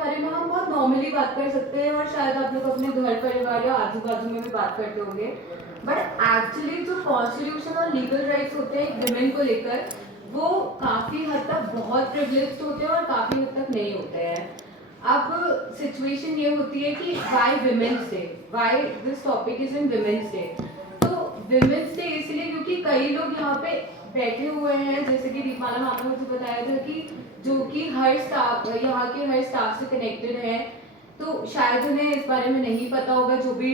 बारे में हम बहुत नॉर्मली बात कर सकते हैं और शायद आप लोग अपने घर परिवार या आजू बाजू में भी बात करते होंगे, बट एक्चुअली जो कॉन्स्टिट्यूशन और लीगल राइट्स होते हैं विमेन को लेकर, वो काफ़ी हद तक बहुत प्रिविलेज्ड होते हैं और काफ़ी हद तक नहीं होते हैं। अब सिचुएशन ये होती है कि why women's day, why this topic is in women's day. तो विमेन्स डे इसलिए क्योंकि कई लोग यहाँ पे बैठे हुए हैं, जैसे कि दीपमाला मैम ने मुझे बताया था कि जो कि हर स्टाफ, यहाँ के हर स्टाफ से कनेक्टेड है, तो शायद उन्हें इस बारे में नहीं पता होगा जो भी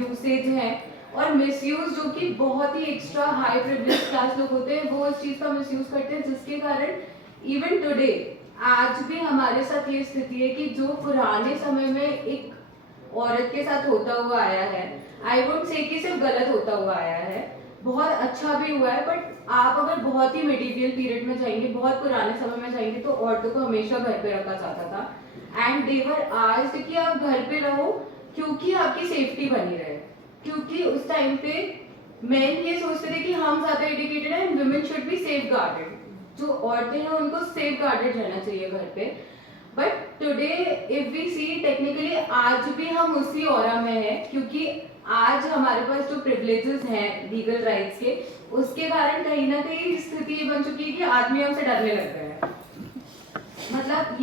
यूसेज है और मिसयूज, जो कि बहुत ही एक्स्ट्रा हाई प्रिविलेज क्लास लोग होते हैं वो इस चीज़ का मिसयूज करते हैं, जिसके कारण इवन टुडे आज भी हमारे साथ ये स्थिति है कि जो पुराने समय में एक औरत के साथ होता हुआ आया है, आई वुड से कि सिर्फ गलत होता हुआ आया है, बहुत अच्छा भी हुआ है, बट आप अगर बहुत ही मिडीवियल पीरियड में जाएंगे, बहुत पुराने समय में जाएंगे, तो औरतों को हमेशा घर पे रखा जाता था एंड देवर आस्क्ड कि आप घर पे रहो क्योंकि आपकी सेफ्टी बनी रहे, क्योंकि उस टाइम पे मेन ये सोचते थे कि हम ज्यादा एजुकेटेड हैं and women should be safe guarded, जो औरतें हैं उनको सेफ गार्डेड रहना चाहिए घर पे। But today if we see technically आज भी हम उसी ऑरा में है, क्योंकि आज हमारे पास जो प्रिविलेजेस हैं लीगल राइट्स के, उसके कारण कहीं ना कहीं स्थिति बन चुकी है कि आदमी हमसे डरने लग गए हैं। मतलब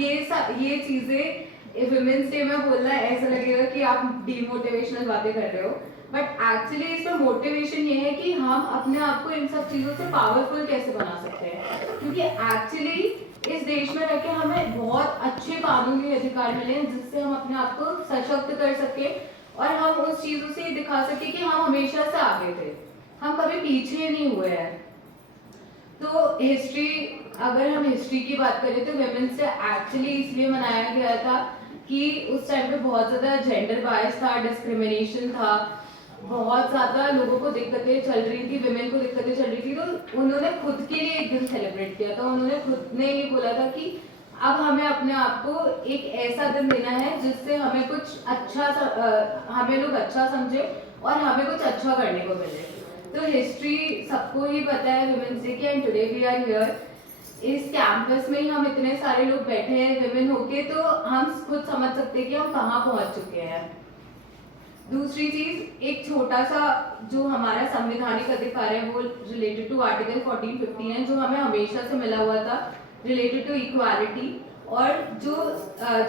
ये चीजें वुमेन्स डे में बोलना ऐसा लगेगा कि आप डिमोटिवेशनल बातें कर रहे हो, बट एक्चुअली इसका मोटिवेशन ये है कि हम अपने आप को इन सब चीजों से पावरफुल कैसे बना सकते हैं, क्योंकि एक्चुअली इस देश में रहकर हमें बहुत अच्छे कानूनी अधिकार मिले हैं जिससे हम अपने आप को सशक्त कर सके और हम उस चीजों से दिखा सके कि हम हमेशा से आगे थे, हम कभी पीछे नहीं हुए हैं। तो हिस्ट्री, अगर हम हिस्ट्री की बात करें तो वुमेन्स डे एक्चुअली इसलिए मनाया गया था कि उस टाइम पे बहुत ज़्यादा जेंडर बायस था, डिस्क्रिमिनेशन था, बहुत ज़्यादा लोगों को दिक्कतें चल रही थी, विमेन को दिक्कतें चल रही थी, तो उन्होंने खुद के लिए एक दिन सेलिब्रेट किया था। उन्होंने खुद ने ये बोला था कि अब हमें अपने आप को एक ऐसा दिन देना है जिससे हमें कुछ अच्छा हमें लोग अच्छा समझे और हमें कुछ अच्छा करने को मिले। तो हिस्ट्री सबको ही पता है वुमेन्स डे की, and today we are here इस कैंपस में ही हम इतने सारे लोग बैठे हैं विमेन होके, तो हम खुद समझ सकते हैं कि हम कहाँ पहुँच चुके हैं। दूसरी चीज, एक छोटा सा जो हमारा संवैधानिक अधिकार है वो रिलेटेड टू आर्टिकल 1450 है, जो हमें हमेशा से मिला हुआ था, रिलेटेड टू इक्वालिटी, और जो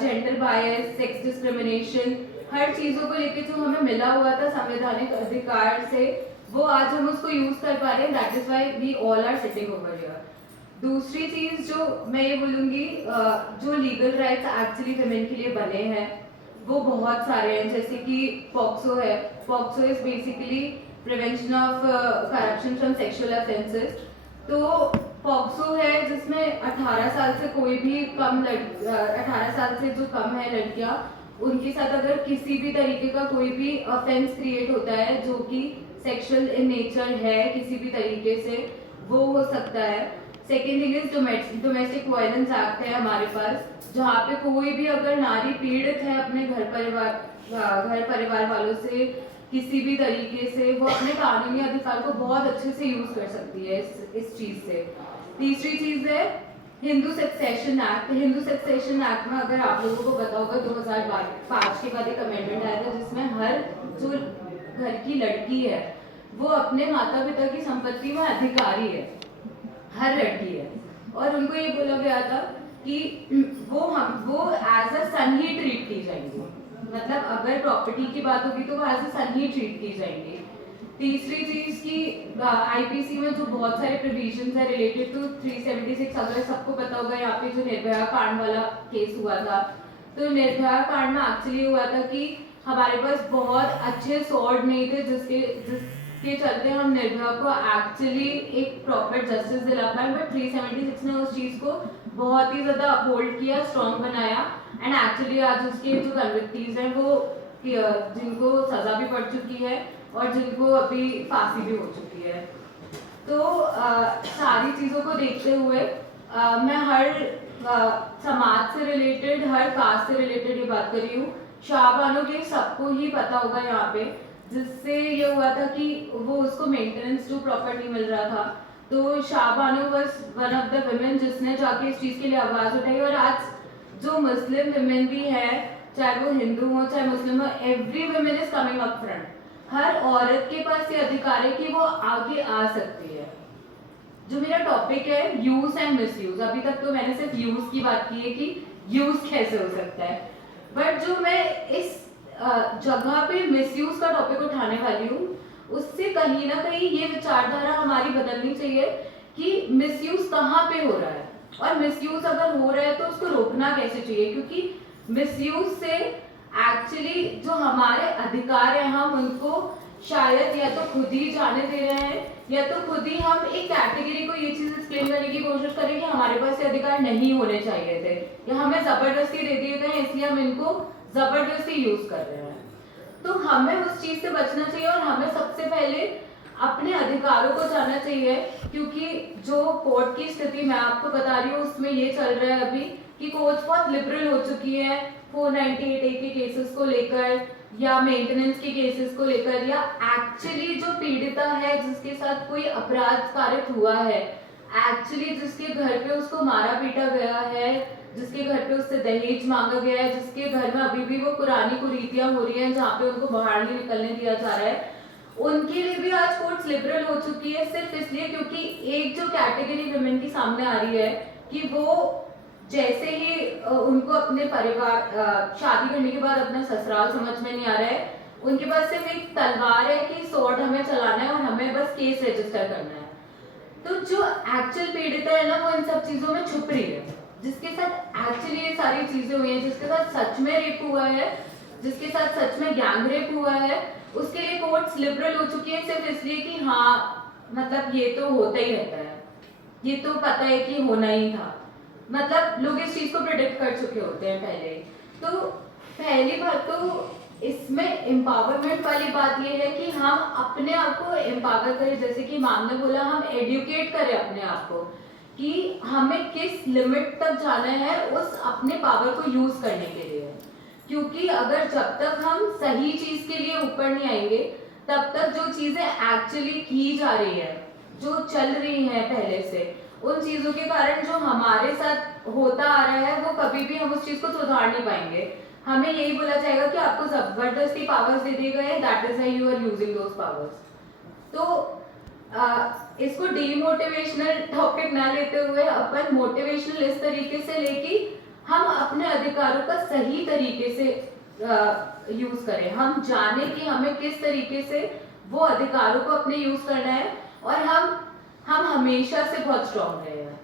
जेंडर बायस, सेक्स डिस्क्रिमिनेशन, हर चीज़ों को लेकर जो हमें मिला हुआ था संवैधानिक अधिकार से, वो आज हम उसको यूज कर पा रहे हैं। That is why we all are sitting over here. दूसरी चीज जो मैं ये बोलूँगी, जो लीगल राइट्स एक्चुअली वुमेन के लिए बने हैं वो बहुत सारे हैं, जैसे कि पॉक्सो है। POCSO is basically prevention of corruption from sexual offences. तो पॉक्सो है जिसमें 18 साल से कोई भी कम 18 साल से जो कम है लड़कियां, उनके साथ अगर किसी भी तरीके का कोई भी ऑफेंस क्रिएट होता है जो कि सेक्सुअल इन नेचर है किसी भी तरीके से, वो हो सकता है। Second thing is domestic violence act है हमारे पास, जहाँ पे कोई भी अगर नारी पीड़ित है अपने घर परिवार वालों से किसी भी तरीके से, वो अपने कानूनी अधिकार को बहुत अच्छे से यूज कर सकती है इस चीज से। तीसरी चीज है Hindu succession act. Hindu succession act में अगर आप लोगों को पता होगा 2005 के बाद एक अमेंडमेंट आया था जिसमें हर जो घर की लड़की है वो अपने माता पिता की संपत्ति में अधिकारी है, हर लड़की है, और उनको ये बोला गया था कि वो as a sun he treat की जाएंगी, मतलब अगर प्रॉपर्टी की बात होगी तो वो as a sun he treat की जाएंगी। तीसरी चीज की आईपीसी में जो बहुत सारे प्रोविजंस है रिलेटेड टू 376, अगर सबको पता होगा यहाँ पे जो निर्भया कांड वाला केस हुआ था, तो निर्भया कांड में एक्चुअली हुआ था कि हमारे पास बहुत अच्छे सॉर्ड नहीं थे जिसके चलते हम निर्भया को एक्चुअली एक प्रॉपर जस्टिस दिला पाए, बट 376 ने उस चीज को बहुत ही ज्यादा अपहोल्ड किया, स्ट्रॉन्ग बनाया, एंड एक्चुअली आज उसके जो कन्विक्टीज हैं वो जिनको सजा भी पड़ चुकी है और जिनको अभी फांसी भी हो चुकी है। तो सारी चीज़ों को देखते हुए मैं हर समाज से रिलेटेड, हर कास्ट से रिलेटेड ये बात कर रही हूँ। शाहबानो के सबको ही पता होगा यहाँ पे, जिससे ये हुआ था कि वो उसको मेंटेनेंस जो प्रॉपर नहीं मिल रहा था, तो Shah Bano was one of the women जिसने जाके इस चीज़ के लिए आवाज़ उठाई, और आज जो मुस्लिम विमेन भी है, चाहे वो हिंदू हो चाहे मुस्लिम हो, every women is coming up front. हर औरत के पास ये अधिकार है कि वो आगे आ सकती है। जो मेरा टॉपिक है यूज एंड मिसयूज, अभी तक तो मैंने सिर्फ यूज की बात की है कि यूज कैसे हो सकता है, बट जो मैं इस जगह पे मिसयूज का टॉपिक उठाने वाली हूँ, उससे कहीं ना कहीं ये विचारधारा हमारी बदलनी चाहिए कि मिसयूज कहाँ पे हो रहा है, और मिसयूज अगर हो रहा है तो उसको रोकना कैसे चाहिए, क्योंकि मिसयूज से एक्चुअली जो हमारे अधिकार हैं हम उनको शायद या तो खुद ही जाने दे रहे हैं, या तो खुद ही हम एक कैटेगरी को ये चीज एक्सप्लेन करने की कोशिश करें कि हमारे पास ये अधिकार नहीं होने चाहिए थे, या हमें जबरदस्ती दे दिए गए इसलिए हम इनको जबरदस्ती यूज कर रहे हैं। तो हमें उस चीज से बचना चाहिए, और हमें सबसे पहले अपने अधिकारों को जानना चाहिए, क्योंकि जो कोर्ट की स्थिति मैं आपको बता रही हूँ उसमें ये चल रहा है अभी कि कोर्ट बहुत लिबरल हो चुकी है 498A के केसेस को लेकर, या मेंटेनेंस के केसेस को लेकर, या एक्चुअली जो पीड़िता है जिसके साथ कोई अपराध कारित हुआ है, एक्चुअली जिसके घर पे उसको मारा पीटा गया है, जिसके घर पे उससे दहेज मांगा गया है, जिसके घर में अभी भी वो पुरानी कुरीतियां हो रही हैं जहाँ पे उनको बाहर नहीं निकलने दिया जा रहा है, उनके लिए भी आज कोर्ट्स लिबरल हो चुकी है, सिर्फ इसलिए क्योंकि एक जो कैटेगरी वुमेन की सामने आ रही है कि वो जैसे ही उनको अपने परिवार शादी करने के बाद अपना ससुराल समझ में नहीं आ रहा है, उनके पास सिर्फ एक तलवार है कि स्वॉर्ड हमें चलाना है और हमें बस केस रजिस्टर करना है। तो जो एक्चुअल पीड़िता है ना वो इन सब चीजों में छुप रही है, जिसके साथ एक्चुअली ये सारी चीजें हुई हैं, जिसके साथ सच में रेप हुआ है, जिसके साथ सच में गैंग रेप हुआ है, उसके लिए कोर्ट्स लिबरल हो चुकी है सिर्फ इसलिए कि हाँ मतलब ये तो होता ही रहता है, ये तो पता है कि होना ही था, मतलब लोग इस चीज को प्रिडिक्ट कर चुके होते हैं पहले ही। तो पहली बात तो इसमें एम्पावरमेंट वाली बात ये है कि हम अपने आप को एम्पावर करें, जैसे कि मैम ने बोला हम एडुकेट करें अपने आप को कि हमें किस लिमिट तक जाना है उस अपने पावर को यूज करने के लिए, क्योंकि अगर जब तक हम सही चीज के लिए ऊपर नहीं आएंगे तब तक जो चीजें एक्चुअली की जा रही है, जो चल रही है पहले से, उन चीजों के कारण जो हमारे साथ होता आ रहा है वो कभी भी हम उस चीज को सुधार नहीं पाएंगे। हमें यही बोला जाएगा कि आपको जबरदस्ती पावर्स दे दिए गए, that is why you are using those powers. तो इसको डीमोटिवेशनल टॉपिक ना लेते हुए अपन मोटिवेशनल इस तरीके से लेके हम अपने अधिकारों का सही तरीके से यूज करें, हम जाने कि हमें किस तरीके से वो अधिकारों को अपने यूज करना है, और हम हमेशा से बहुत स्ट्रांग रहे हैं।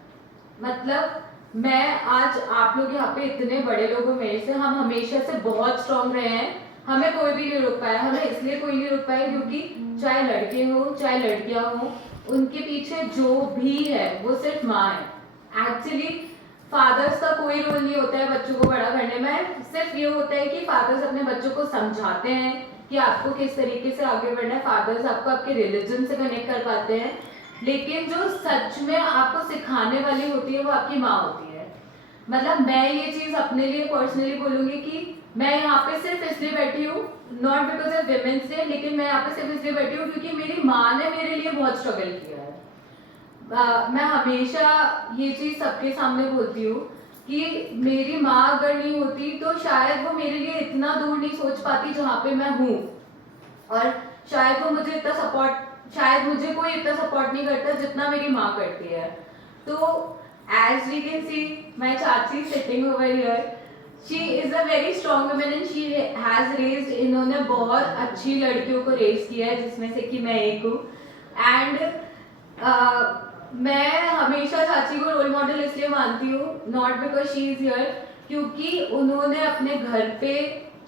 मतलब मैं आज आप लोग यहाँ पे इतने बड़े लोग हो मेरे से, हम हमेशा से बहुत स्ट्रांग रहे हैं, हमें कोई भी नहीं रोक पाया, हमें इसलिए कोई नहीं रोक पाया क्योंकि चाहे लड़के हो चाहे लड़कियां हो, उनके पीछे जो भी है वो सिर्फ माँ है। एक्चुअली फादर्स का कोई रोल नहीं होता है बच्चों को बड़ा करने में, सिर्फ ये होता है कि फादर्स अपने बच्चों को समझाते हैं कि आपको किस तरीके से आगे बढ़ना है, फादर्स आपको आपके रिलीजन से कनेक्ट कर पाते हैं, लेकिन जो सच में आपको सिखाने वाली होती है वो आपकी माँ होती है। मतलब मैं ये चीज अपने लिए पर्सनली बोलूंगी कि मैं यहाँ पे सिर्फ इसलिए बैठी हूँ, not because of women's day, लेकिन मैं यहाँ पे सिर्फ इसलिए बैठी हूँ क्योंकि मेरी माँ ने मेरे लिए बहुत स्ट्रगल किया है। मैं हमेशा ये चीज सबके सामने बोलती हूँ कि मेरी माँ अगर नहीं होती तो शायद वो मेरे लिए इतना दूर नहीं सोच पाती जहाँ पे मैं हूँ, और शायद वो मुझे इतना सपोर्ट, शायद मुझे कोई इतना सपोर्ट नहीं करता जितना मेरी माँ करती है। तो as we can see my चाची sitting over here, she is a very strong woman and she has raised, इन्होंने बहुत अच्छी लड़कियों को रेज किया है जिसमें से कि मैं एक हूँ। एंड मैं हमेशा चाची को रोल मॉडल इसलिए मानती हूँ, not because she is here, क्योंकि उन्होंने अपने घर पे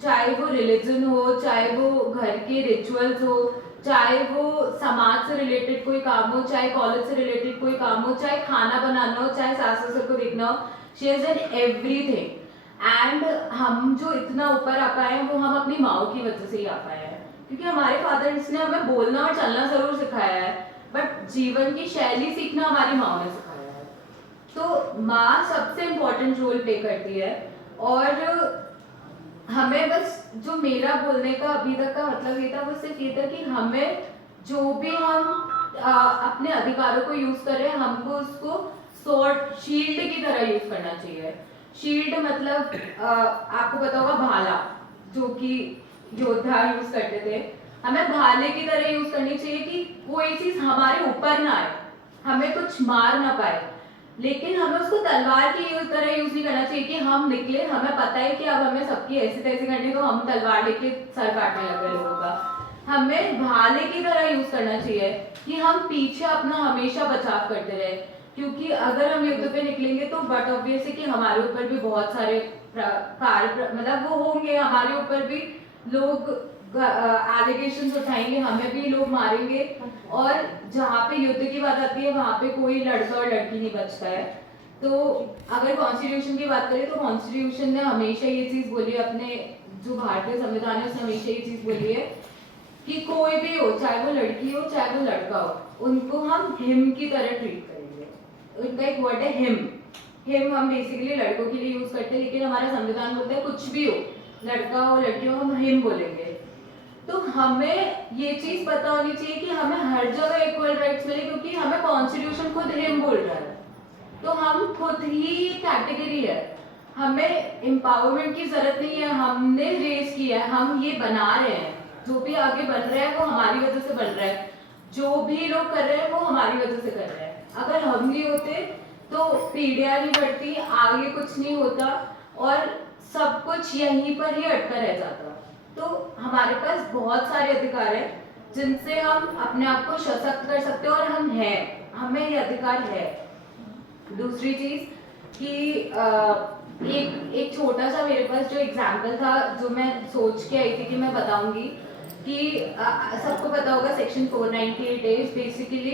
चाहे वो रिलीजन हो, चाहे वो घर के रिचुअल्स हो, चाहे वो समाज से रिलेटेड कोई काम हो, चाहे कॉलेज से रिलेटेड कोई काम हो, चाहे खाना बनाना हो, चाहे सास ससुर को देखना हो, she has done everything. And हम जो इतना ऊपर आ पाए हैं वो हम अपनी माओ की वजह से ही आ पाए हैं, क्योंकि हमारे फादर्स ने हमें बोलना और चलना जरूर सिखाया है, बट जीवन की शैली सीखना हमारी माओ ने सिखाया है। तो माँ सबसे इम्पोर्टेंट रोल प्ले करती है, और हमें बस जो मेरा बोलने का अभी तक का मतलब ये था, वो सिर्फ ये था कि हमें जो भी हम अपने अधिकारों को यूज कर रहे हैं हमको उसको स्वॉर्ड शील्ड की तरह यूज करना चाहिए, शील्ड मतलब आपको पता होगा भाला, जो कि योद्धा यूज करते थे। हमें भाले की तरह यूज करनी चाहिए कि कोई चीज हमारे ऊपर ना आए, हमें कुछ मार ना पाए, लेकिन हमें उसको तलवार की तरह यूज नहीं करना चाहिए कि हम निकले, हमें पता है कि अब हमें सबकी ऐसे तैसे करनी, तो हम तलवार लेके सर काटने लगे लोगों का। हमें भाले की तरह यूज करना चाहिए कि हम पीछे अपना हमेशा बचाव करते रहे, क्योंकि अगर हम युद्ध पे निकलेंगे तो बट ऑब्वियस है कि हमारे ऊपर भी बहुत सारे मतलब वो होंगे, हमारे ऊपर भी लोग एलिगेशंस उठाएंगे, हमें भी लोग मारेंगे, और जहाँ पे युद्ध की बात आती है वहाँ पे कोई लड़का और लड़की नहीं बचता है। तो अगर कॉन्स्टिट्यूशन की बात करें तो कॉन्स्टिट्यूशन ने हमेशा ये चीज बोली है, अपने जो भारतीय संविधान है उसने हमेशा ये चीज बोली है कि कोई भी हो, चाहे वो लड़की हो चाहे वो लड़का हो, उनको हम हिम की तरह ट्रीट करेंगे। उनका एक वर्ड है हिम। हिम हम बेसिकली लड़कों के लिए यूज करते हैं, लेकिन हमारा संविधान बोलता है कुछ भी हो, लड़का हो लड़की हो, हम हिम बोलेंगे। तो हमें ये चीज पता होनी चाहिए कि हमें हर जगह इक्वल राइट्स मिले, क्योंकि हमें कॉन्स्टिट्यूशन खुद हिम बोल रहा है, तो हम खुद ही कैटेगरी है, हमें एम्पावरमेंट की जरूरत नहीं है, हमने रेस किया है, हम ये बना रहे हैं, जो भी आगे बन रहा है वो हमारी वजह से बन रहा है, जो भी लोग कर रहे हैं वो हमारी वजह से कर रहे हैं। अगर हम नहीं होते तो पीढ़ियां नहीं बढ़ती, आगे कुछ नहीं होता, और सब कुछ यहीं पर ही अटका रह जाता। तो हमारे पास बहुत सारे अधिकार है जिनसे हम अपने आप को सशक्त कर सकते हैं, और हम हैं, हमें ये अधिकार है। दूसरी चीज कि एक छोटा सा मेरे पास जो एग्जाम्पल था, जो मैं सोच के आई थी कि मैं बताऊंगी, कि सबको पता होगा सेक्शन 498 इज बेसिकली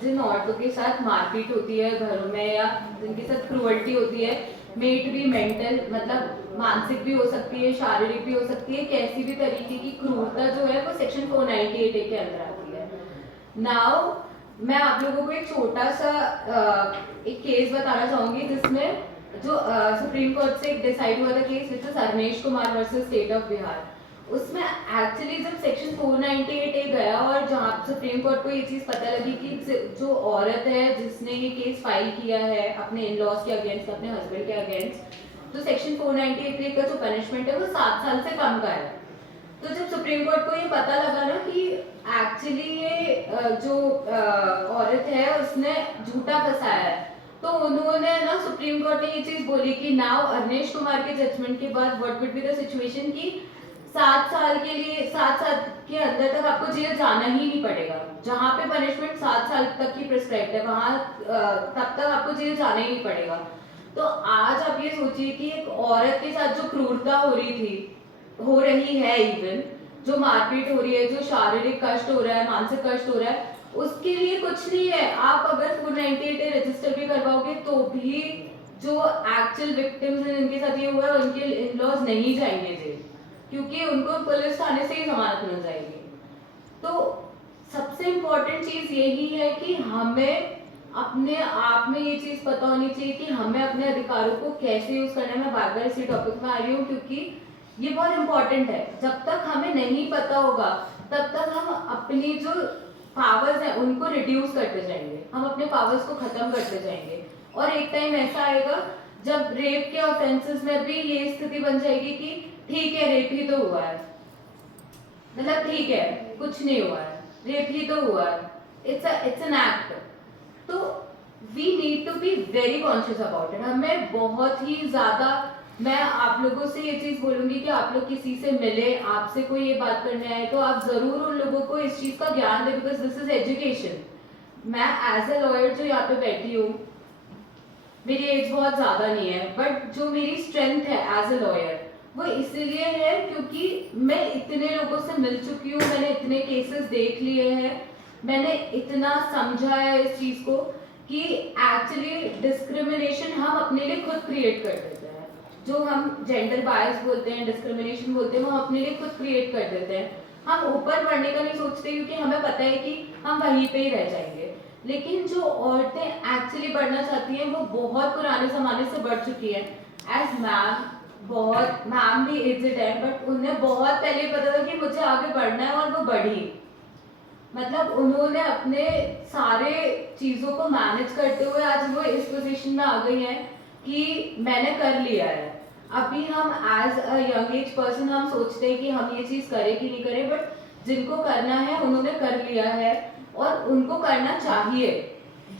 जिन औरतों के साथ मारपीट होती है घरों में, या जिनके साथ क्रूअल्टी होती है, मेट भी मेंटल मतलब मानसिक भी हो सकती है, शारीरिक भी हो सकती है, कैसी भी तरीके की क्रूरता जो है वो सेक्शन 498 के अंदर आती है। नाउ मैं आप लोगों को एक छोटा सा एक केस बताना चाहूंगी, जिसमें जो सुप्रीम कोर्ट से एक डिसाइड हुआ था case, which is Arnesh Kumar versus state of Bihar. उसमें एक्चुअली जब सेक्शन 498 गया और जहाँ सुप्रीम कोर्ट को ये चीज पता लगी कि जो औरत है जिसने ये केस फाइल किया है अपने इन लॉज के अगेंस्ट, अपने हस्बैंड के अगेंस्ट, तो सेक्शन 498 का जो पनिशमेंट है वो 7 साल से कम का है। तो जब सुप्रीम कोर्ट को ये पता लगा ना कि एक्चुअली ये जो औरत है उसने झूठा फंसाया है, तो उन्होंने ना सुप्रीम कोर्ट ने ये चीज बोली कि नाउ अरनेश कुमार के जजमेंट के बाद what would be the situation की 7 साल के लिए 7 साल के अंदर तक आपको जेल जाना ही नहीं पड़ेगा। जहाँ पे पनिशमेंट 7 साल तक की प्रिस्क्राइब्ड है वहां तब तक आपको जेल जाना ही नहीं पड़ेगा। तो आज आप ये सोचिए कि एक औरत के साथ जो क्रूरता हो रही है, इवन जो मारपीट हो रही है, जो शारीरिक कष्ट हो रहा है, मानसिक कष्ट हो रहा है, उसके लिए कुछ नहीं है। आप अगर 498 रजिस्टर भी करवाओगे तो भी जो एक्चुअल विक्टिम्स हैं जिनके साथ ये हुआ है उनके इन-लॉज नहीं जाएंगे जेल, क्योंकि उनको पुलिस थाने से ही जमानत मिल जाएगी। तो सबसे इम्पोर्टेंट चीज यही है कि हमें अपने आप में ये चीज पता होनी चाहिए कि हमें अपने अधिकारों को कैसे यूज करना है। मैं बार बार इसी टॉपिक में आ रही हूँ क्योंकि ये बहुत इंपॉर्टेंट है। जब तक हमें नहीं पता होगा तब तक हम अपनी जो पावर्स हैं उनको रिड्यूस करते जाएंगे, हम अपने पावर्स को खत्म करते जाएंगे, और एक टाइम ऐसा आएगा जब रेप के ऑफेंसेस में भी ये स्थिति बन जाएगी कि ठीक है रेप ही तो हुआ है, मतलब ठीक है कुछ नहीं हुआ है, रेप ही तो हुआ है, इट्स एन एक्ट। तो we need to be very conscious about it. हमें बहुत ही ज्यादा, मैं आप लोगों से ये चीज बोलूंगी कि आप लोग किसी से मिले, आपसे कोई ये बात करने आए तो आप जरूर उन लोगों को इस चीज का ज्ञान दें, बिकॉज दिस इज एजुकेशन। मैं एज ए लॉयर जो यहाँ पे बैठी हूँ, मेरी एज बहुत ज्यादा नहीं है, बट जो मेरी स्ट्रेंथ है एज ए लॉयर वो इसलिए है क्योंकि मैं इतने लोगों से मिल चुकी हूँ, मैंने इतने केसेस देख लिए हैं, मैंने इतना समझा है इस चीज को कि एक्चुअली डिस्क्रिमिनेशन हम अपने लिए खुद क्रिएट कर देते हैं। जो हम जेंडर बायस बोलते हैं, डिस्क्रिमिनेशन बोलते हैं, वो हम अपने लिए खुद क्रिएट कर देते हैं। हम ऊपर बढ़ने का नहीं सोचते क्योंकि हमें पता है कि हम वहीं पे ही रह जाएंगे। लेकिन जो औरतें एक्चुअली बढ़ना चाहती हैं वो बहुत पुराने जमाने से बढ़ चुकी है। एज मैम भी एजेड है, बट उन्हें बहुत पहले पता था कि मुझे आगे बढ़ना है और वो बढ़ी। मतलब उन्होंने अपने सारे चीजों को मैनेज करते हुए आज वो इस पोजीशन में आ गई हैं कि मैंने कर लिया है। अभी हम as a young age person हम सोचते हैं कि हम ये चीज़ करें कि नहीं करें, बट जिनको करना है उन्होंने कर लिया है और उनको करना चाहिए।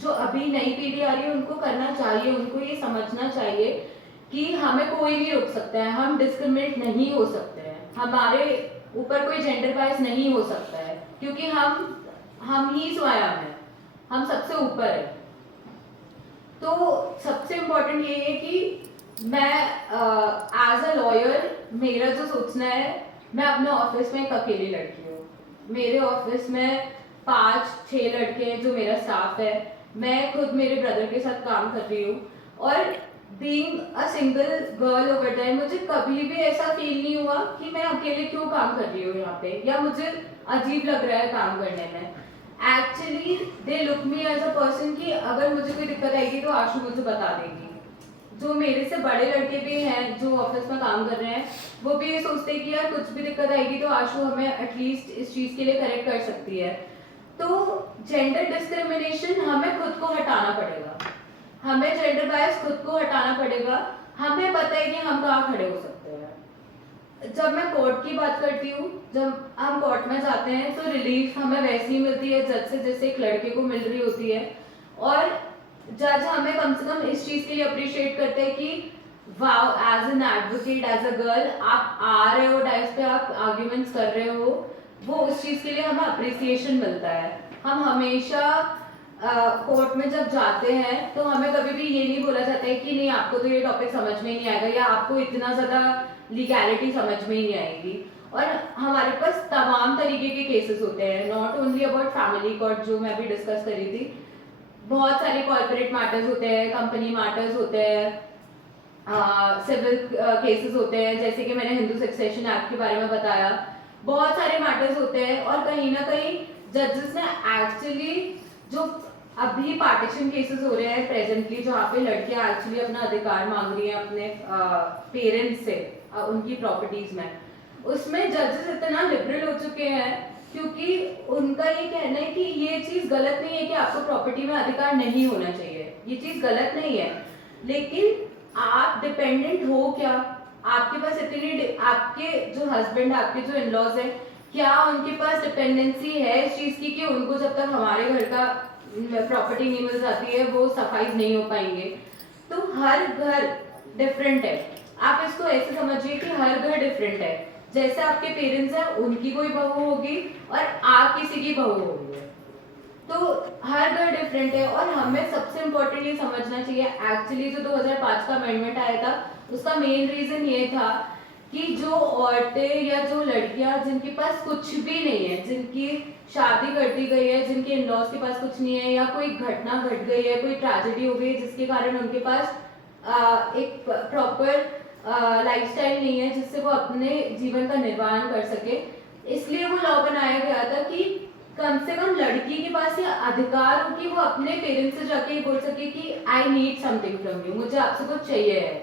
जो अभी नई पीढ़ी आ रही है उनको करना चाहिए, उनको ये समझना चाहिए कि हमें कोई नहीं रोक सकता है, हम डिस्क्रिमिनेट नहीं हो सकते हैं, हमारे ऊपर कोई जेंडर बायस नहीं हो सकता है, क्योंकि हम ही स्वयं हैं, हम सबसे ऊपर है। तो सबसे इम्पोर्टेंट ये है कि मैं एज अ लॉयर मेरा जो सोचना है, मैं अपने ऑफिस में एक अकेली लड़की हूँ, मेरे ऑफिस में 5-6 लड़के हैं जो मेरा स्टाफ है, मैं खुद मेरे ब्रदर के साथ काम कर रही हूँ, और being a single girl over time मुझे कभी भी ऐसा फील नहीं हुआ कि मैं अकेले क्यों काम कर रही हूँ यहाँ पे, या मुझे अजीब लग रहा है काम करने में। Actually they look me as a person कि अगर मुझे कोई दिक्कत आएगी तो आशु मुझे बता देगी। जो मेरे से बड़े लड़के भी हैं जो ऑफिस में काम कर रहे हैं, वो भी ये सोचते हैं कि यार कुछ भी दिक्कत आएगी तो आशु हमें एटलीस्ट इस चीज़ के लिए करेक्ट कर सकती है। तो जेंडर डिस्क्रिमिनेशन हमें खुद को हटाना पड़ेगा, हमें जेंडर बायस खुद को हटाना पड़ेगा, हमें पता है कि हम कहाँ खड़े हो सकते हैं। जब मैं कोर्ट की बात करती हूँ, जब हम कोर्ट में जाते हैं तो रिलीफ हमें वैसी ही मिलती है जज से जैसे एक लड़के को मिल रही होती है, और जज हमें कम से कम इस चीज़ के लिए अप्रिशिएट करते हैं कि wow, as an advocate, as a girl आप आ रहे हो डाइस पे, आप आर्ग्यूमेंट्स कर रहे हो, वो उस चीज़ के लिए हमें अप्रिसिएशन मिलता है। हम हमेशा कोर्ट में जब जाते हैं तो हमें कभी भी ये नहीं बोला जाता है कि नहीं आपको तो ये टॉपिक समझ में ही नहीं आएगा, या आपको इतना ज़्यादा लीगैलिटी समझ में ही नहीं आएगी। और हमारे पास तमाम तरीके के केसेस होते हैं, not only about family court जो मैं अभी डिस्कस करी थी, बहुत सारे कॉर्पोरेट मैटर्स होते हैं, कंपनी मैटर्स होते हैं, सिविल केसेस होते हैं, जैसे कि मैंने हिंदू सक्सेशन एक्ट के बारे में बताया, बहुत सारे मैटर्स होते हैं। और कहीं ना कहीं जजेस ने एक्चुअली जो अभी पार्टीशन केसेस हो रहे हैं प्रेजेंटली, जहाँ पे लड़कियां एक्चुअली अपना अधिकार मांग रही हैं अपने पेरेंट्स से उनकी प्रॉपर्टीज में, उसमें जजेस इतना लिबरल हो चुके हैं क्योंकि उनका ये कहना है कि ये चीज़ गलत नहीं है कि आपको प्रॉपर्टी में अधिकार नहीं होना चाहिए, ये चीज़ गलत नहीं है, लेकिन आप डिपेंडेंट हो क्या, आपके पास इतनी, आपके जो हस्बैंड, आपके जो इन-लॉज है, क्या उनके पास डिपेंडेंसी है इस चीज़ की कि उनको जब तक हमारे घर का प्रॉपर्टी नहीं मिल जाती है वो सफाइज नहीं हो पाएंगे। तो हर घर डिफरेंट है, आप इसको ऐसे समझिए कि हर घर डिफरेंट है, जैसे आपके पेरेंट्स हैं उनकी कोई बहू होगी और आप किसी की बहू होगी, तो हर घर डिफरेंट है। और हमें सबसे इम्पोर्टेंट ये समझना चाहिए, एक्चुअली जो 2005 का अमेंडमेंट आया था उसका मेन रीजन ये था कि जो औरतें या जो लड़कियां जिनके पास कुछ भी नहीं है, जिनकी शादी कर दी गई है, जिनके इन-लॉज के पास कुछ नहीं है, या कोई घटना घट गई है, कोई ट्रेजेडी हो गई जिसके कारण उनके पास एक प्रॉपर लाइफस्टाइल नहीं है जिससे वो अपने जीवन का निर्वाह कर सके, इसलिए वो लॉ बनाया गया था कि कम से कम लड़की के पास ये अधिकार हो कि वो अपने पेरेंट्स से जाके बोल सके कि I need something from you, मुझे आपसे कुछ चाहिए है।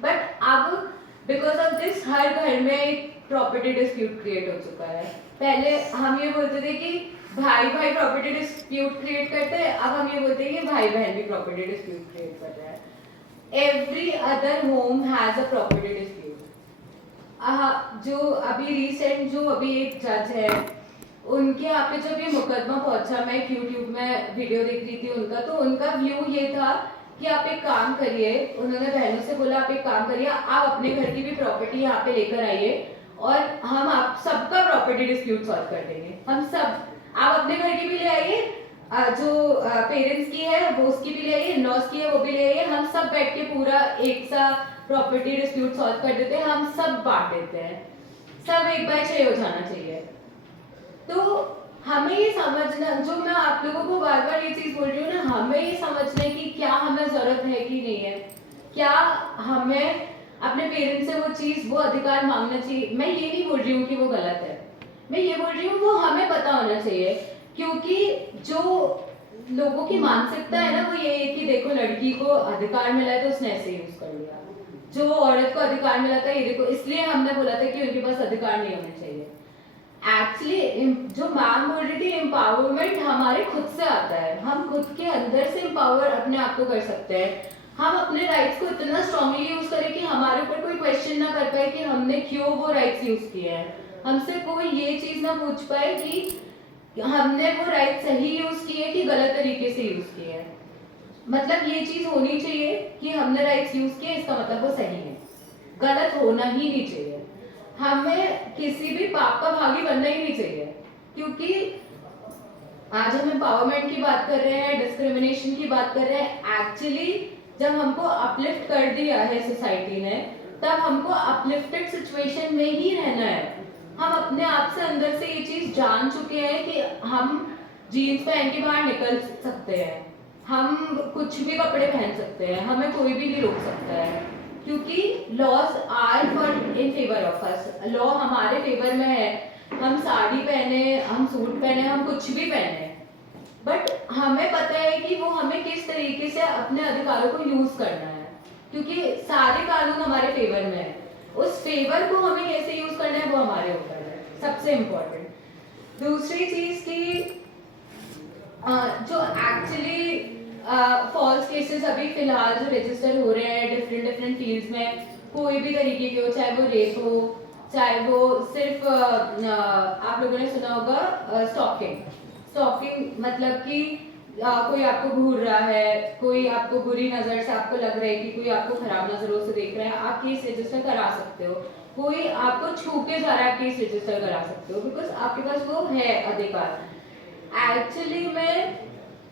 बट अब बिकॉज ऑफ दिस हर घर में एक प्रॉपर्टी डिस्प्यूट क्रिएट हो चुका है। पहले हम ये बोलते थे कि भाई भाई प्रॉपर्टी डिस्प्यूट क्रिएट करते हैं, अब हम ये बोलते हैं कि भाई बहन भी प्रॉपर्टी डिस्प्यूट क्रिएट कर रहा है। Every other home has a property dispute. जो अभी रिसेंट जो अभी एक जज है उनके यहाँ पे जब ये मुकदमा पहुंचा, मैं यूट्यूब में वीडियो देख रही थी उनका, तो उनका व्यू ये था कि आप एक काम करिए, उन्होंने बहनों से बोला आप एक काम करिए, आप अपने घर की भी प्रॉपर्टी यहाँ पे लेकर आइए और हम आप सबका प्रॉपर्टी डिस्प्यूट सॉल्व कर देंगे, हम सब, आप अपने घर की भी ले आइए, जो पेरेंट्स की है वो उसकी भी ले आइए, इन-लॉज की है वो भी ले आइए, हम सब बैठ के पूरा एक सा प्रॉपर्टी डिस्प्यूट सॉल्व कर देते हैं, हम सब बांट देते हैं, सब एक बार चाहिए हो जाना चाहिए। तो हमें ये समझना, जो मैं आप लोगों को बार बार ये चीज़ बोल रही हूँ ना, हमें ये समझने की क्या हमें ज़रूरत है कि नहीं है, क्या हमें अपने पेरेंट्स से वो चीज़, वो अधिकार मांगना चाहिए। मैं ये नहीं बोल रही हूँ कि वो गलत है, मैं ये बोल रही हूँ वो हमें पता होना चाहिए, क्योंकि जो लोगों की मानसिकता है ना वो ये है कि देखो लड़की को अधिकार मिला है तो उसने ऐसे यूज कर लिया, जो औरत को अधिकार मिला था ये देखो, इसलिए हमने बोला था कि उनके पास अधिकार नहीं होने चाहिए। एक्चुअली जो मैम बोल रही थी एम्पावरमेंट हमारे खुद से आता है, हम खुद के अंदर से एम्पावर अपने आप को कर सकते हैं। हम अपने राइट्स को इतना स्ट्रांगली यूज करें कि हमारे ऊपर कोई क्वेश्चन ना कर पाए कि हमने क्यों वो राइट्स यूज किए हैं, हमसे कोई ये चीज ना पूछ पाए कि हमने वो राइट सही यूज किए कि गलत तरीके से यूज किए हैं। मतलब ये चीज होनी चाहिए कि हमने राइट्स यूज किए, इसका मतलब वो सही है, गलत होना ही नहीं चाहिए। हमें किसी भी पाप का भागी बनना ही नहीं चाहिए, क्योंकि आज हम एम्पावरमेंट की बात कर रहे हैं, डिस्क्रिमिनेशन की बात कर रहे हैं। एक्चुअली जब हमको अपलिफ्ट कर दिया है सोसाइटी ने, तब हमको अपलिफ्टेड सिचुएशन में ही रहना है। हम अपने आप से अंदर से ये चीज जान चुके हैं कि हम जीन्स पहन के बाहर निकल सकते हैं, हम कुछ भी कपड़े पहन सकते हैं, हमें कोई भी नहीं रोक सकता है, क्योंकि laws are for in favour of us. Law हमारे फेवर में है, हम साड़ी पहने, हम सूट पहने, हम कुछ भी पहने, बट हमें पता है कि वो हमें किस तरीके से अपने अधिकारों को यूज करना है, क्योंकि सारे कानून हमारे फेवर में है। उस फेवर को हमें कैसे यूज करना है वो हमारे ऊपर है, सबसे इम्पोर्टेंट। दूसरी चीज की जो एक्चुअली फॉल्स केसेस अभी फिलहाल जो रजिस्टर हो रहे हैं डिफरेंट डिफरेंट फील्ड्स में, कोई भी तरीके के हो, चाहे वो रेप हो, चाहे वो सिर्फ आप लोगों ने सुना होगा स्टॉकिंग। स्टॉकिंग मतलब कि कोई आपको घूर रहा है, कोई आपको बुरी नजर से आपको लग रहा है कि कोई आपको खराब नजरों से देख रहा है, आप केस रजिस्टर करा सकते हो। कोई आपको छू के जा रहा है, केस रजिस्टर करा सकते हो, बिकॉज आपके पास वो है अधिकार। एक्चुअली मैं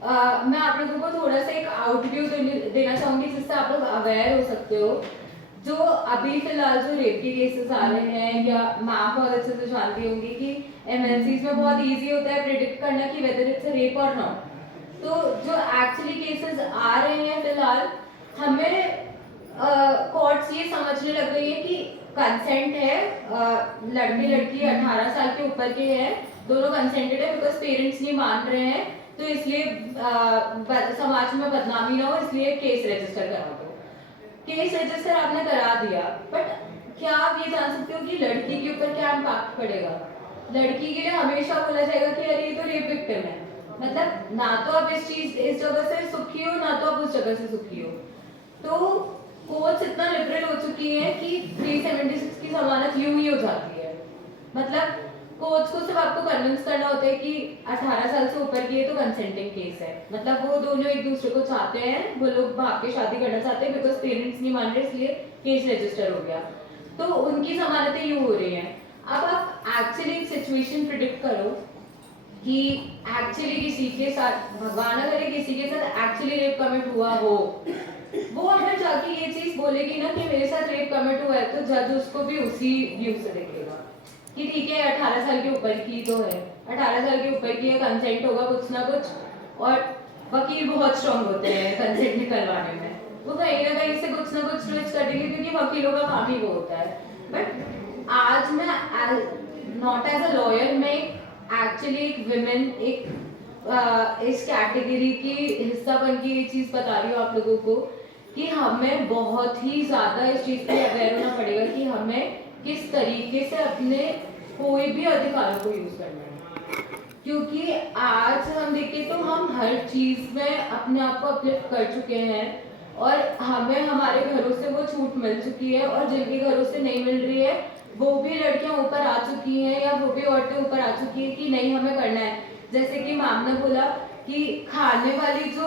आप लोगों को थोड़ा सा एक आउटव्यू देना चाहूंगी जिससे आप लोग अवेयर हो सकते हो। जो अभी फिलहाल जो रेप के केसेस आ रहे हैं, या मैम बहुत अच्छे से जानती होंगी कि एमएनसीज में बहुत इजी होता है प्रिडिक्ट करना कि वेदर इट्स अ रेप और नॉट। तो जो एक्चुअली केसेस आ रहे हैं फिलहाल, हमें कोर्ट्स ये समझने लग गई है कि कंसेंट है, लड़के लड़की 18 साल के ऊपर के हैं, दोनों कंसेंटेड है, बिकॉज पेरेंट्स नहीं मान रहे हैं, तो इसलिए समाज में बदनामी ना हो, इसलिए केस रजिस्टर करा दो। केस रजिस्टर आपने करा दिया, बट क्या आप ये जान सकते हो कि लड़की के ऊपर क्या इम्पैक्ट पड़ेगा? लड़की के लिए हमेशा बोला जाएगा कि अरे ये तो रेप विक्टिम है, मतलब ना तो आप इस जगह से सुखी हो, ना तो आप उस जगह से सुखी हो। तो कोर्ट्स इतना लिबरल हो चुकी है कि 376 की जमानत यूं ही हो जाती है। मतलब कोर्ट्स को सिर्फ आपको कन्विंस करना होता है कि 18 साल से ऊपर की है तो कंसेंटिंग केस है, मतलब वो दोनों एक दूसरे को चाहते हैं, वो लोग भाग के शादी करना चाहते हैं, बिकॉज पेरेंट्स नहीं मान रहे इसलिए केस रजिस्टर हो गया, तो उनकी जमानतें यूं हो रही हैं। अब आप एक्चुअली एक सिचुएशन प्रिडिक्ट करो कि एक्चुअली किसी के साथ, भगवान करे किसी के साथ एक्चुअली रेप कमिट हुआ हो, वो अगर जाके ये चीज बोलेगी ना कि मेरे साथ रेप कमिट हुआ है, तो जज उसको भी उसी व्यू से देखेगा कि ठीक है 18 साल के ऊपर की तो है, 18 साल के ऊपर की है, कंसेंट होगा कुछ ना कुछ, और वकील बहुत स्ट्रांग होते हैं कंसेंट निकलवाने में, वो कहीं ना कहीं से कुछ ना कुछ ट्विस्ट कर देंगे, क्योंकि वकीलों का काम ही वो होता है। बट आज मैं नॉट एज अ लॉयर, मैं एक्चुअली एक विमेन, एक इस कैटेगरी की हिस्सा बन के ये चीज बता रही हूँ आप लोगों को कि हमें बहुत ही ज्यादा इस चीज पे अवेयर होना पड़ेगा कि हमें किस तरीके से अपने कोई भी अधिकारों को यूज करना है, क्योंकि आज हम देखें तो हम हर चीज में अपने आप को अपलिफ्ट कर चुके हैं, और हमें हमारे घरों से वो छूट मिल चुकी है, और जिनके घरों से नहीं मिल रही है वो भी लड़कियां ऊपर आ चुकी हैं, या वो भी औरतें ऊपर आ चुकी है कि नहीं हमें करना है। जैसे कि मैम ने बोला कि खाने वाली जो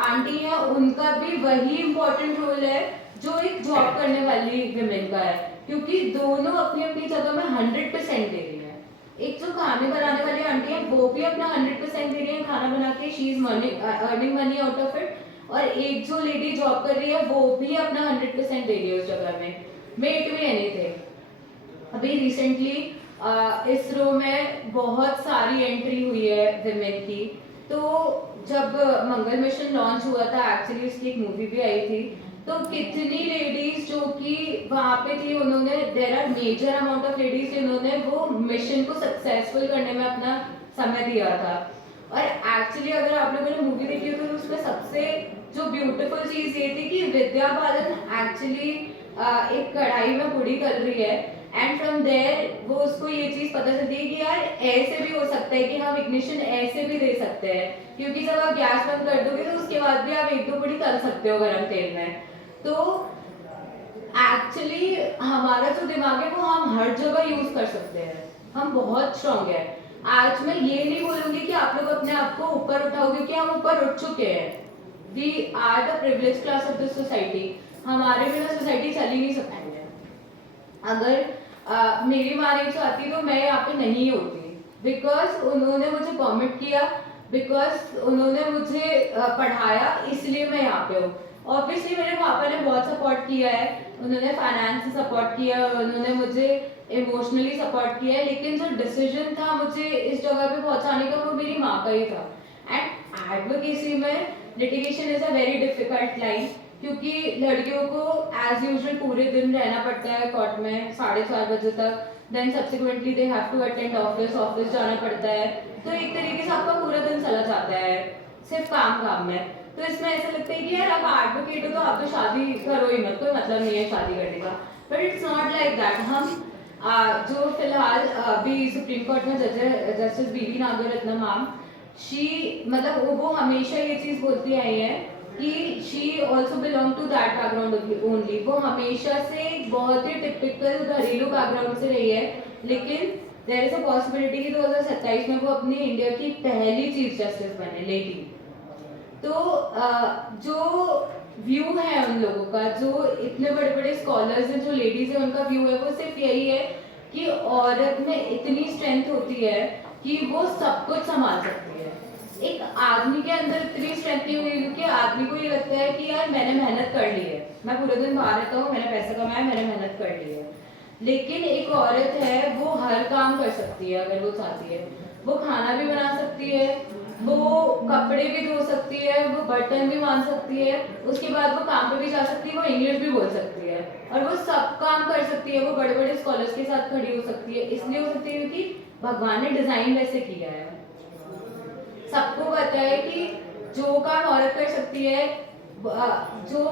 आंटी है उनका भी वही इम्पोर्टेंट रोल है जो एक जॉब करने वाली विमेन का है, क्योंकि दोनों अपनी अपनी जगह में 100% दे रही है। एक जो खाने बनाने वाली आंटी है वो भी अपना 100% दे रही है खाना बना के, she is earning money out of it, और एक जो लेडी जॉब कर रही है वो भी अपना 100% दे रही है उस जगह में, मेट भी एनीथिंग। अभी रिसेंटली इसरो में बहुत सारी एंट्री हुई है विमेन की, तो जब मंगल मिशन लॉन्च हुआ था, एक्चुअली उसकी एक मूवी भी आई थी, तो कितनी लेडीज जो कि वहां पे थी, उन्होंने, there are major amount of ladies जिन्होंने वो मिशन को सक्सेसफुल करने में अपना समय दिया था। और एक्चुअली अगर आप लोगों ने मूवी देखी हो तो उसमें सबसे जो ब्यूटीफुल चीज ये थी कि विद्या बालन एक्चुअली एक कढ़ाई में पूड़ी तल रही है, एंड फ्रॉम देयर वो उसको ये चीज पता चलती है कि यार ऐसे भी हो सकता है कि हम इग्निशन ऐसे भी दे सकते हैं, क्योंकि जब आप गैस बंद कर दोगे तो उसके बाद भी आप एक दो पूड़ी तल सकते हो गर्म तेल में। तो एक्चुअली हमारा जो दिमाग है वो हम हर जगह यूज कर सकते हैं, हम बहुत स्ट्रांग है। आज मैं ये नहीं बोलूंगी कि आप लोग अपने आप को ऊपर उठाओ, क्योंकि हम ऊपर उठ चुके हैं। We are the privilege class of the society, हमारे बिना सोसाइटी चल ही नहीं सकती है। अगर मेरी माँ नहीं चाहती तो मैं यहाँ पे नहीं होती, बिकॉज उन्होंने मुझे परमिट किया, बिकॉज उन्होंने मुझे पढ़ाया, इसलिए मैं यहाँ पे हूँ। ऑब्वियसली मेरे पापा ने बहुत सपोर्ट किया है, उन्होंने फाइनेंस से सपोर्ट किया, उन्होंने मुझे इमोशनली सपोर्ट किया है, लेकिन जो डिसीजन था मुझे इस जगह पे पहुंचाने का वो मेरी माँ का ही था। एंड एडवोकेसी में litigation is a very difficult line, क्योंकि लड़कियों को एज यूजुअल पूरे दिन रहना पड़ता है कोर्ट में 4:30 बजे तक, then subsequently they have to attend office जाना पड़ता है, तो एक तरीके से आपका पूरा दिन चला जाता है सिर्फ काम में। तो इसमें ऐसा लगता है कि यार आप एडवोकेट हो तो आप तो शादी करो ही मत, कोई मतलब नहीं है शादी करने का, but it's not like that. हम जो फिलहाल अभी सुप्रीम कोर्ट में जज है जस्टिस बीवी नागरत्नम मैम, शी मतलब वो हमेशा ये चीज बोलती आई है कि she also belong to that background only. वो हमेशा से बहुत ही टिपिकल घरेलू बैकग्राउंड से रही है, लेकिन देयर इज अ पॉसिबिलिटी कि 2027 में वो अपनी इंडिया की पहली चीफ जस्टिस बने लेडी। तो जो व्यू है उन लोगों का, जो इतने बड़े बड़े स्कॉलर्स हैं, जो लेडीज है, उनका व्यू है वो सिर्फ यही है कि औरत में इतनी स्ट्रेंथ होती है कि वो सब कुछ संभाल सकती है। एक आदमी के अंदर इतनी स्ट्रेंथ नहीं हुई, क्योंकि आदमी को ये लगता है कि यार मैंने मेहनत कर ली है, मैं पूरे दिन बाहर रहता हूँ, मैंने पैसा कमाया, मैंने मेहनत कर ली है। लेकिन एक औरत है वो हर काम कर सकती है अगर वो चाहती है, वो खाना भी बना सकती है, वो कपड़े भी धो सकती है, वो बर्तन भी मान सकती है, उसके बाद वो काम पे भी जा सकती है, वो इंग्लिश भी बोल सकती है, और वो सब काम कर सकती है। वो बड़े बड़े स्कॉलर्स के साथ खड़ी हो सकती है, इसलिए हो सकती है क्योंकि भगवान ने डिजाइन वैसे किया है। सबको पता है कि जो काम औरत कर सकती है, जो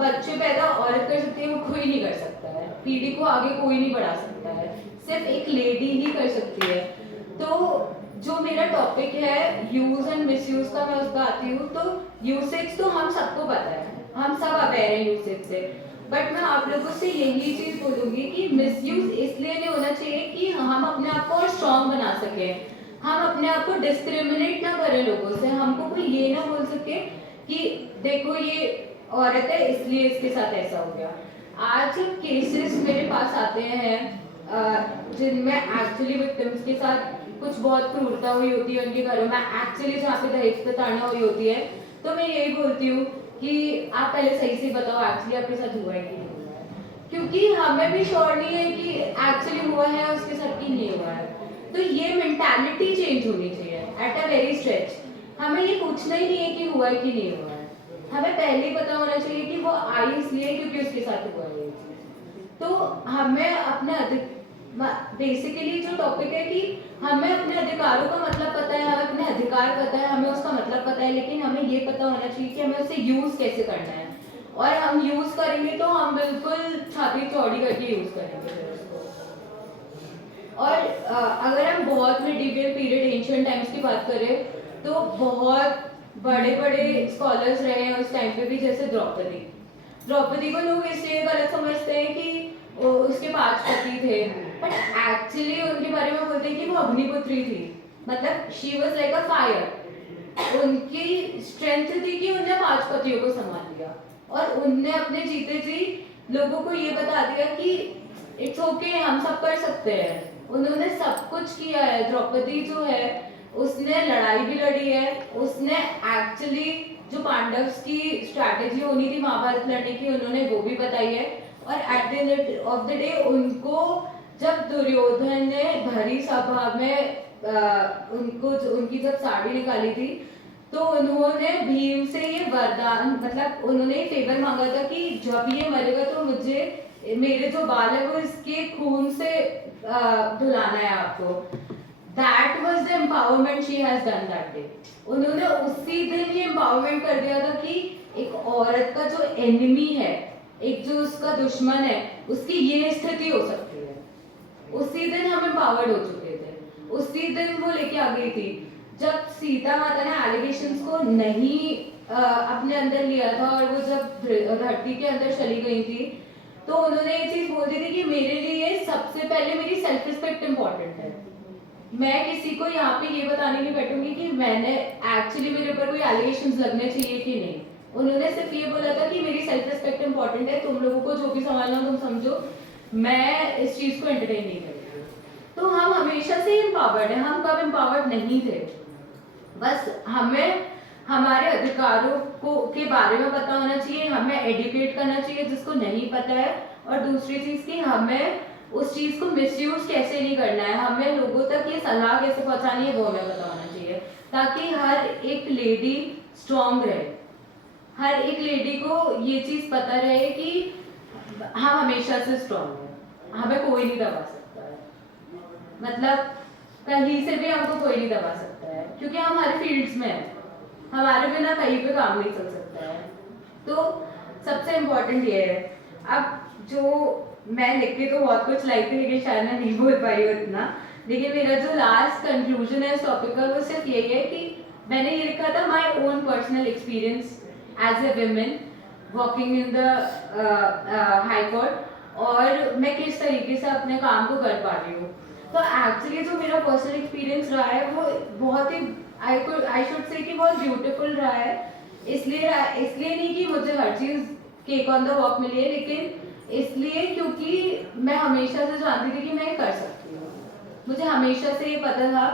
बच्चे पैदा औरत कर सकती है, वो कोई नहीं कर सकता है, पीढ़ी को आगे कोई नहीं बढ़ा सकता है, सिर्फ एक लेडी ही कर सकती है। तो जो मेरा टॉपिक है यूज एंड मिसयूज का, मैं उसका आती हूँ। तो यूसेज तो हम सबको पता है, हम सब अवेयर हैं यूसेज से, बट मैं आप लोगों से यही चीज बोलूंगी कि मिसयूज इसलिए नहीं होना चाहिए कि हम अपने आप को और स्ट्रॉन्ग बना सके, हम अपने आप को डिस्क्रिमिनेट ना करें लोगों से, हमको कोई ये ना बोल सके कि देखो ये औरत है इसलिए इसके साथ ऐसा हो गया। आज केसेस मेरे पास आते हैं जिनमें एक्चुअली विक्टिम्स के साथ कुछ बहुत क्रूरता हुई होती है उनके घरों में, एक्चुअली जहाँ पे दहेज प्रताड़ना हुई होती है, तो मैं यही बोलती हूँ कि आप पहले सही से बताओ एक्चुअली आपके साथ हुआ है कि नहीं हुआ है, क्योंकि हमें भी श्योर नहीं है कि एक्चुअली हुआ है उसके साथ कि नहीं हुआ है। तो ये मेंटालिटी चेंज होनी चाहिए एट अ वेरी स्ट्रेच। हमें ये पूछना ही नहीं है कि हुआ है कि नहीं हुआ है, हमें पहले ही पता होना चाहिए कि वो आई इसलिए क्योंकि उसके साथ हुआ है ये चीज। तो हमें अपने बेसिकली जो टॉपिक है कि हमें अपने अधिकारों का मतलब पता है, हमें अपने अधिकार पता है, हमें उसका मतलब पता है, लेकिन हमें ये पता होना चाहिए कि हमें उसे यूज कैसे करना है, और हम यूज करेंगे तो हम बिल्कुल छाती चौड़ी करके यूज करेंगे फिर उसको। और अगर हम बहुत मिडीवियल पीरियड एंशिएंट टाइम्स की बात करें तो बहुत बड़े बड़े स्कॉलर्स रहे हैं उस टाइम पे भी, जैसे द्रौपदी। द्रौपदी को लोग इसलिए गलत समझते हैं कि उसके 5 पति थे, बट एक्चुअली उनके बारे में बोलते हैं कि वो अग्निपुत्री थी, मतलब she was like a fire. उनकी स्ट्रेंथ थी कि उन्होंने 5 पतियों को संभाल लिया, और उनने अपने जीते जी लोगों को ये बता दिया कि इट्स ओके हम सब कर सकते हैं। उन्होंने सब कुछ किया है। द्रौपदी जो है उसने लड़ाई भी लड़ी है, उसने एक्चुअली जो पांडव्स की स्ट्रैटेजी होनी थी महाभारत लड़ने की उन्होंने वो भी बताई है, और eight the end of the day उनको जब दुर्योधन ने भरी सभा में उनकी जब साड़ी निकाली थी तो उन्होंने भीम से ये वरदान, मतलब उन्होंने ये फेवर मांगा था कि जब ये मरेगा तो मुझे मेरे जो बाल है वो इसके खून से धुलाना है आपको। That was the empowerment she has done that day. उन्होंने उसी दिन ये empowerment कर दिया था कि एक औरत का जो एनिमी है एक जो उसका दुश्मन है उसकी ये स्थिति हो सकती है। उसी दिन हम एम्पावर्ड हो चुके थे, उसी दिन वो लेके आ गई थी जब सीता माता ने एलिगेशंस को नहीं अपने अंदर लिया था, और वो जब धरती के अंदर चली गई थी तो उन्होंने ये चीज बोल दी थी कि मेरे लिए सबसे पहले मेरी सेल्फ रिस्पेक्ट इम्पोर्टेंट है। मैं किसी को यहाँ पे ये बताने नहीं बैठूंगी कि मैंने एक्चुअली मेरे ऊपर कोई एलिगेशंस लगने चाहिए कि नहीं। उन्होंने सिर्फ ये बोला था कि मेरी सेल्फ रिस्पेक्ट इम्पोर्टेंट है, तुम लोगों को जो भी संभालना तुम समझो, मैं इस चीज को एंटरटेन नहीं करूँगी। तो हम हमेशा से एम्पावर्ड हैं, हम कब एम्पावर्ड नहीं थे। बस हमें हमारे अधिकारों को के बारे में पता होना चाहिए, हमें एडुकेट करना चाहिए जिसको नहीं पता है, और दूसरी चीज कि हमें उस चीज को मिसयूज कैसे नहीं करना है, हमें लोगों तक ये सलाह कैसे पहुंचानी है वो हमें पता होना चाहिए, ताकि हर एक लेडी स्ट्रांग रहे, हर एक लेडी को ये चीज पता रहे कि हम हमेशा से स्ट्रांग हैं, हमें कोई नहीं दबा सकता है। मतलब कहीं से भी हमको कोई नहीं दबा सकता है, क्योंकि हम हमारे फील्ड्स में हैं, हमारे बिना कहीं पे काम नहीं चल सकता है। तो सबसे इम्पोर्टेंट ये है। अब जो मैं लिख के तो बहुत कुछ लाई थी लेकिन शायद मैं नहीं बोल पाई उतना, लेकिन मेरा जो लास्ट कंक्लूजन है इस टॉपिक का वो सिर्फ यही है कि मैंने ये लिखा था my own personal experience as a women working in the high court, और मैं किस तरीके से अपने काम को कर पा रही हूँ। तो एक्चुअली जो मेरा पर्सनल एक्सपीरियंस रहा है वो बहुत ही आई शुड से कि बहुत ब्यूटीफुल रहा है। इसलिए नहीं कि मुझे हर चीज़ केक ऑन द वॉक मिली है, लेकिन इसलिए क्योंकि मैं हमेशा से जानती थी कि मैं कर सकती हूँ। मुझे हमेशा से ये पता था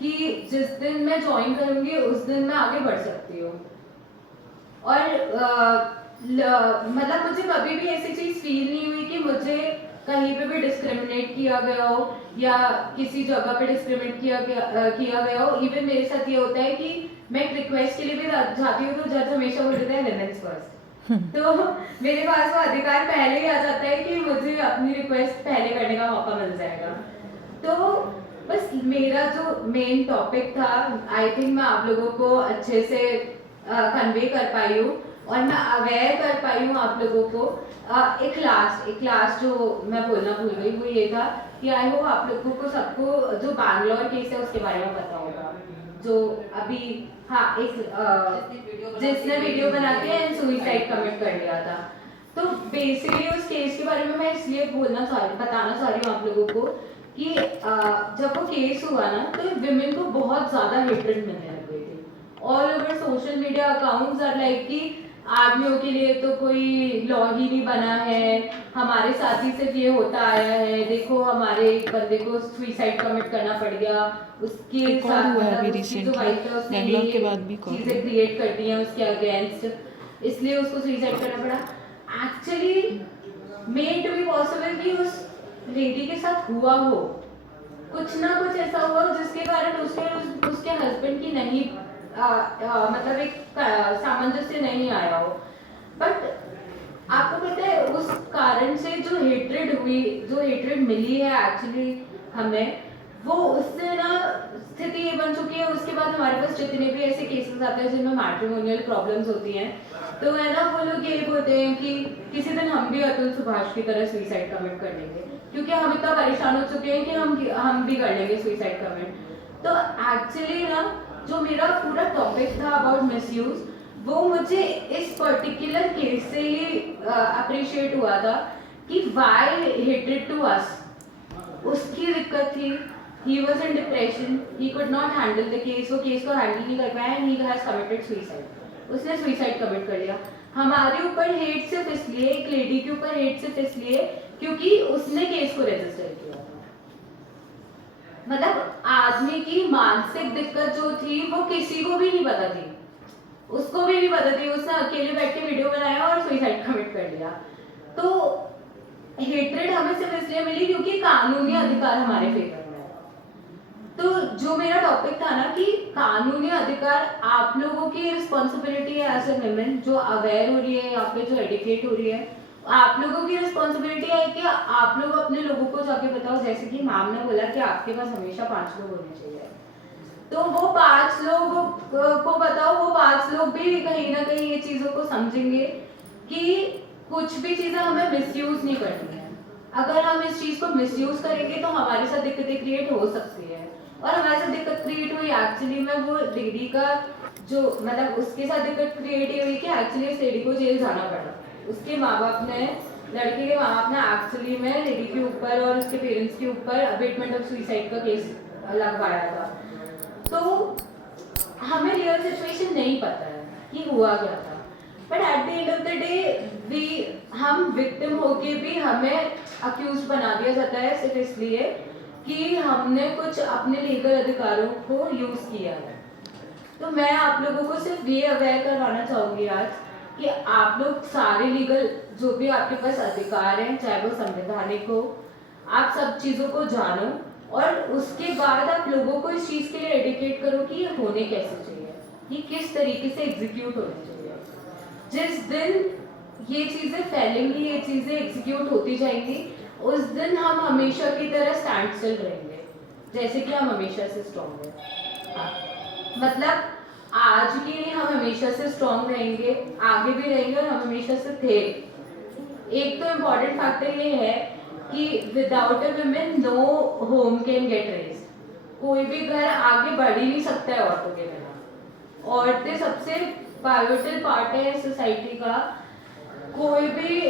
कि जिस दिन मैं ज्वाइन करूँगी उस दिन मैं आगे बढ़ सकती हूँ। और मतलब मुझे कभी भी ऐसी चीज़ फील नहीं हुई कि मुझे कहीं पे भी डिस्क्रिमिनेट किया गया हो या किसी जगह पे डिस्क्रिमिनेट किया गया हो। इवन मेरे साथ ये होता है कि मैं एक रिक्वेस्ट के लिए भी जाती हूँ तो जज हमेशा बोल देता है विमेंस फर्स्ट। तो मेरे पास वो अधिकार पहले ही आ जाता है कि मुझे अपनी रिक्वेस्ट पहले करने का मौका मिल जाएगा। तो बस मेरा जो मेन टॉपिक था आई थिंक मैं आप लोगों को अच्छे से कन्वे कर पाई हूँ और मैं अवेयर कर पाई हूँ आप लोगों को। एक लास्ट जो मैं बोलना भूल गई वो ये था कि आई होप आप लोगों को सबको जो बैंगलोर केस है उसके बारे में पता होगा, जो अभी हाँ एक जिसने वीडियो बना के सुसाइड कमिट कर लिया था। तो बेसिकली उस केस के बारे में मैं इसलिए बताना चाह रही हूँ आप लोगों को कि जब वो केस हुआ ना तो विमेन को बहुत ज़्यादा हेट्रेड मिलने लग गई थी। All over social media accounts are like कि आदमियों के लिए तो कोई लॉ ही नहीं बना है, हमारे साथ ही सिर्फ ये होता आया है, देखो हमारे एक बंदे को सुसाइड कमिट करना पड़ गया, उसके साथ जो वाइफ है उसने चीजें क्रिएट कर दी हैं उसके अगेंस्ट, इसलिए उसको सुसाइड करना पड़ा। Actually made to be possible कि उस लेडी के साथ हुआ हो, कुछ ना कुछ ऐसा हुआ जिसके कारण उसके हस्बैंड की नहीं मतलब एक सामंजस्य नहीं आया हो। बट आपको पता है उस कारण से जो हेट्रेड मिली है एक्चुअली हमें, वो उससे ना स्थिति ये बन चुकी है। उसके बाद हमारे पास जितने भी ऐसे केसेस आते हैं जिनमें मैट्रिमोनियल प्रॉब्लम्स होती हैं, तो है ना वो लोग यही बोलते हैं कि किसी दिन हम भी अतुल सुभाष की तरह सुसाइड कमिट कर लेंगे, क्योंकि हम इतना परेशान हो चुके हैं कि हम भी कर लेंगे सुसाइड कमिट। तो एक्चुअली ना जो मेरा पूरा टॉपिक था अबाउट मिसयूज, वो मुझे इस पर्टिकुलर केस से ही अप्रिशिएट हुआ था कि व्हाई हेटेड टू अस। उसकी दिक्कत थी, he was in depression, he could not handle the case, वो केस को हैंडल नहीं कर पाया, he has committed suicide, उसने सुसाइड कमिट कर लिया। हमारे ऊपर हेट सिर्फ इसलिए, एक लेडी के ऊपर हेट सिर्फ इसलिए क्योंकि उसने केस को रजिस्टर किया था। मतलब आदमी की मानसिक दिक्कत जो थी वो किसी को भी नहीं पता थी, उसको भी नहीं पता थी, उसने अकेले बैठ के वीडियो बनाया और सुसाइड कमिट कर लिया। तो हेट्रेड हमें सिर्फ इसलिए मिली क्योंकि कानूनी अधिकार हमारे फेवर में है। तो जो मेरा टॉपिक था ना कि कानूनी अधिकार आप लोगों की रिस्पॉन्सिबिलिटी है एज ए वुमेन जो अवेयर हो रही है या फिर जो एडुकेट हो रही है, आप लोगों की रिस्पॉन्सिबिलिटी है कि आप लोग अपने लोगों को जाके बताओ। जैसे कि मैम ने बोला कि आपके पास हमेशा 5 लोग होने चाहिए, तो वो 5 लोग को बताओ, वो 5 लोग भी कहीं ना कहीं ये चीज़ों को समझेंगे कि कुछ भी चीज़ें हमें मिसयूज नहीं करनी है। अगर हम इस चीज़ को मिसयूज करेंगे तो हमारे साथ दिक्कतें क्रिएट हो सकती है, और हमारे साथ दिक्कत क्रिएट हुई एक्चुअली में वो लेडी का जो मतलब उसके साथ दिक्कत क्रिएट ये हुई कि एक्चुअली उस लेडी को जेल जाना पड़ा। उसके माँ बाप ने, लड़के के माँ बाप ने एक्चुअली में लेडी के ऊपर और उसके पेरेंट्स के ऊपर अबेटमेंट ऑफ सुसाइड का केस लगवाया था। तो हमें रियल सिचुएशन नहीं पता है कि हुआ क्या था, but at the end of the day we हम विक्टिम होके भी हमें अक्यूज बना दिया जाता है सिर्फ इसलिए कि हमने कुछ अपने लीगल अधिकारों को यूज किया है। तो मैं आप लोगों को सिर्फ ये अवेयर करवाना चाहूँगी आज कि आप लोग सारे लीगल जो भी आपके पास अधिकार हैं, चाहे वो संवैधानिक हो, आप सब चीज़ों को जानो और उसके बाद आप लोगों को इस चीज़ के लिए एडुकेट करो कि ये होने कैसे चाहिए, ये किस तरीके से एग्जीक्यूट होने चाहिए। जिस दिन ये चीज़ें फैलेंगी, ये चीज़ें एग्जीक्यूट होती जाएंगी, उस दिन हम हमेशा की तरह स्टैंड स्टिल रहेंगे, जैसे कि हम हमेशा से स्ट्रॉन्ग हैं। मतलब आज के लिए हम हमेशा से स्ट्रॉन्ग रहेंगे, आगे भी रहेंगे और हम हमेशा से थे। एक तो इम्पॉर्टेंट फैक्टर ये है कि without a women no home can get raised. कोई भी घर आगे बढ़ ही नहीं सकता है औरतों के बिना। औरतें सबसे पाइवटल पार्ट है सोसाइटी का। कोई भी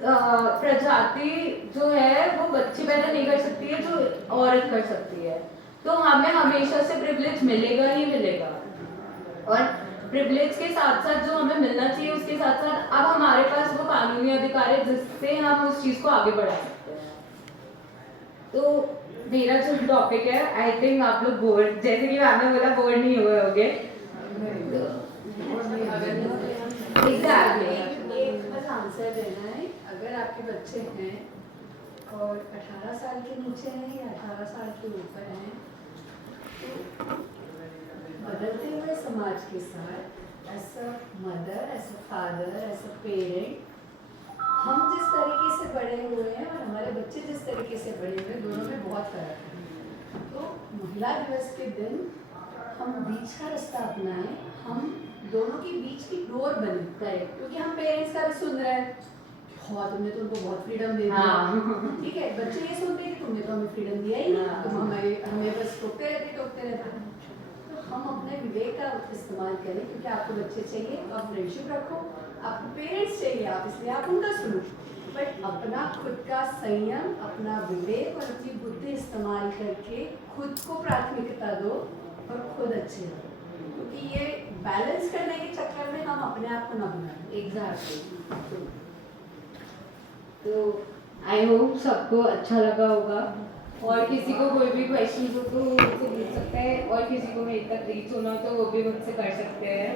प्रजाति जो है वो बच्चे पैदा नहीं कर सकती है जो औरत कर सकती है। तो हमें हमेशा से प्रिविलेज मिलेगा ही मिलेगा, और प्रिविलेज के साथ साथ जो हमें मिलना चाहिए उसके साथ साथ अब हमारे पास वो कानूनी अधिकार है जिससे हम उस चीज़ को आगे बढ़ा सकते हैं। तो मेरा जो टॉपिक है, आई थिंक आप लोग बोर्ड, जैसे कि आपने बोला बोर्ड नहीं हुए होंगे। एक बस आंसर देना है। अगर आपके बच्चे हैं और 18 साल के नीचे हैं या 18 साल के ऊपर हैं, तो बदलते हुए समाज के साथ as a mother, as a father, as a parent, हम जिस तरीके से बड़े हुए हैं और हमारे बच्चे जिस तरीके से बड़े हुए हैं, दोनों में बहुत फर्क है। तो महिला दिवस के दिन हम बीच का रास्ता अपनाएं, हम दोनों के बीच की डोर बने करें, क्योंकि हम पेरेंट्स का भी सुन रहे हैं, हाँ तुमने तो उनको बहुत फ्रीडम दे दिया, ठीक है। बच्चे ये सुनते हैं कि तुमने तो हमें फ्रीडम दिया ही नहीं, तुम हमें बस टोकते रहते। तो हम अपने विवेक का इस्तेमाल करें, क्योंकि आपको बच्चे चाहिए तो आप फ्रेंडशिप रखो, आपको पेरेंट्स चाहिए आप इसलिए आप उनका सुनो, बट अपना खुद का संयम, अपना विवेक और अपनी बुद्धि इस्तेमाल करके खुद को प्राथमिकता दो और खुद अच्छे रहो, क्योंकि ये बैलेंस करने के चक्कर में हम अपने आप को ना बनाएं। एग्जैक्टली। तो आई होप सबको अच्छा लगा होगा, और किसी को कोई भी क्वेश्चन हो तो मुझसे पूछ सकता है, और किसी को मेरे तक रीच होना हो तो वो भी मुझसे कर सकते हैं।